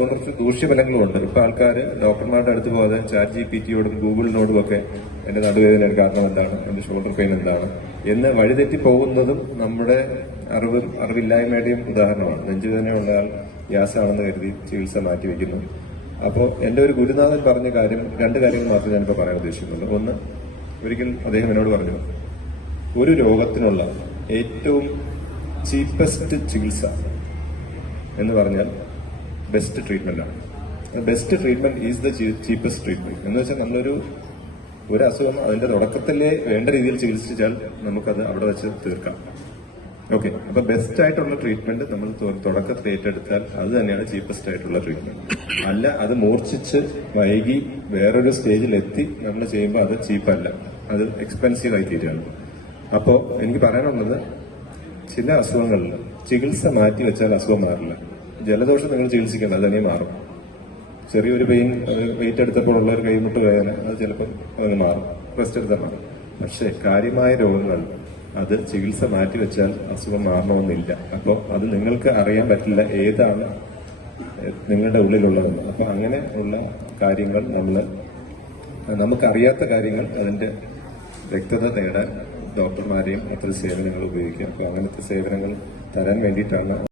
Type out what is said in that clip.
കുറച്ച് ദൂഷ്യഫലങ്ങളും ഉണ്ട്. ഇപ്പൊ ആൾക്കാര് ഡോക്ടർമാരുടെ അടുത്ത് പോകാതെ ചാറ്റ് GPT-യോടും ഗൂഗിളിനോടും ഒക്കെ എന്റെ നടുവേദന കാരണം എന്താണ്, എന്റെ ഷോൾഡർ പെയിൻ എന്താണ് എന്ന് വഴിതെറ്റി പോകുന്നതും നമ്മുടെ അറിവില്ലായ്മയുടെയും ഉദാഹരണമാണ്. നെഞ്ചുവേദന ഉണ്ടായാൽ ഗ്യാസാണെന്ന് കരുതി ചികിത്സ മാറ്റിവെക്കുന്നു. അപ്പോൾ എന്റെ ഒരു ഗുരുനാഥൻ പറഞ്ഞ കാര്യം, രണ്ട് കാര്യങ്ങൾ മാത്രമേ ഞാനിപ്പോൾ പറയാൻ ഉദ്ദേശിക്കുന്നുള്ളൂ. ഒന്ന്, ഒരിക്കൽ അദ്ദേഹം എന്നോട് പറഞ്ഞു, ഒരു രോഗത്തിനുള്ള ഏറ്റവും ചീപ്പസ്റ്റ് ചികിത്സ എന്ന് പറഞ്ഞാൽ ബെസ്റ്റ് ട്രീറ്റ്മെന്റ് ആണ്. Best treatment is the cheapest treatment എന്ന് വെച്ചാൽ നമ്മളൊരു അസുഖം അതിന്റെ തുടക്കത്തിലേ വേണ്ട രീതിയിൽ ചികിത്സിച്ചാൽ നമുക്കത് അവിടെ വെച്ച് തീർക്കാം. ഓക്കെ, അപ്പൊ ബെസ്റ്റ് ആയിട്ടുള്ള ട്രീറ്റ്മെന്റ് നമ്മൾ തുടക്കത്തിൽ ഏറ്റെടുത്താൽ അത് തന്നെയാണ് ചീപ്പസ്റ്റ് ആയിട്ടുള്ള ട്രീറ്റ്മെന്റ്. അല്ല, അത് മൂർച്ഛിച്ച് വൈകി വേറൊരു സ്റ്റേജിലെത്തി നമ്മൾ ചെയ്യുമ്പോൾ അത് ചീപ്പല്ല, അത് എക്സ്പെൻസീവ് ആയി തീരുകയാണ്. അപ്പോ എനിക്ക് പറയാനുള്ളത്, ചില അസുഖങ്ങളിൽ ചികിത്സ മാറ്റി വെച്ചാൽ അസുഖം മാറില്ല. ജലദോഷം നിങ്ങൾ ചികിത്സിക്കേണ്ട, അത് തന്നെ മാറും. ചെറിയൊരു പെയിൻ, വെയിറ്റ് എടുത്തപ്പോൾ ഉള്ള ഒരു കൈമുട്ട് വേദന, അത് ചിലപ്പോൾ അത് മാറും, റെസ്റ്റ് എടുത്താൽ മാറും. പക്ഷെ കാര്യമായ രോഗങ്ങൾ അത് ചികിത്സ മാറ്റിവെച്ചാൽ അസുഖം മാറണമെന്നില്ല. അപ്പോൾ അത് നിങ്ങൾക്ക് അറിയാൻ പറ്റില്ല ഏതാണ് നിങ്ങളുടെ ഉള്ളിലുള്ളതെന്ന്. അപ്പൊ അങ്ങനെ ഉള്ള കാര്യങ്ങൾ നമുക്കറിയാത്ത കാര്യങ്ങൾ അതിന്റെ വ്യക്തത നേടാൻ ഡോക്ടർമാരെയും അത്തരം സേവനങ്ങൾ ഉപയോഗിക്കുക. അപ്പൊ അങ്ങനത്തെ സേവനങ്ങൾ തരാൻ വേണ്ടിയിട്ടാണ്